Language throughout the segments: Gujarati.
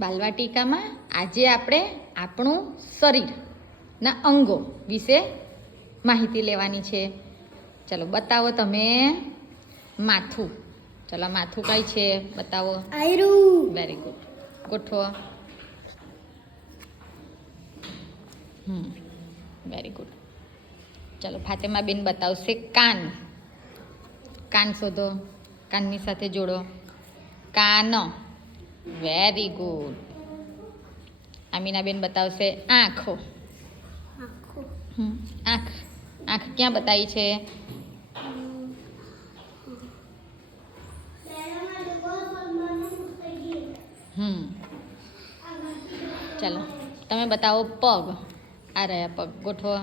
બાલવાટિકામાં આજે આપણે આપણું શરીરના અંગો વિશે માહિતી લેવાની છે. ચલો બતાવો તમે. માથું. ચલો માથું કઈ છે બતાવો. Very good. ગોઠવો. Very good. ચલો ફાતેમા બેન બતાવશે કાન. કાન શોધો. કાનની સાથે જોડો. કાન. Very good. આમીનાબેન બતાવશે આંખો. આંખ. આંખ ક્યાં બતાવી છે? ચાલો તમે બતાવો પગ. આ રહ્યા પગ. ગોઠવો.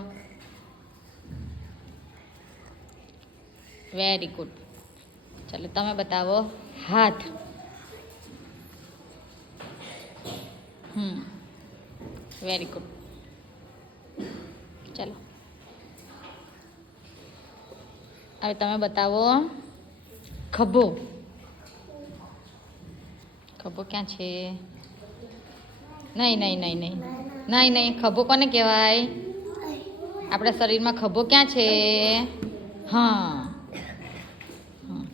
Very good. ચાલો તમે બતાવો હાથ. Very good. ચાલો હવે તમે બતાવો ખભો. ખભો ક્યાં છે? નહીં નહીં નહીં નહીં નહીં નહીં ખભો કોને કહેવાય? આપણા શરીરમાં ખભો ક્યાં છે? હા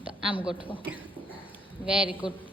તો આમ ગોઠવો. Very good.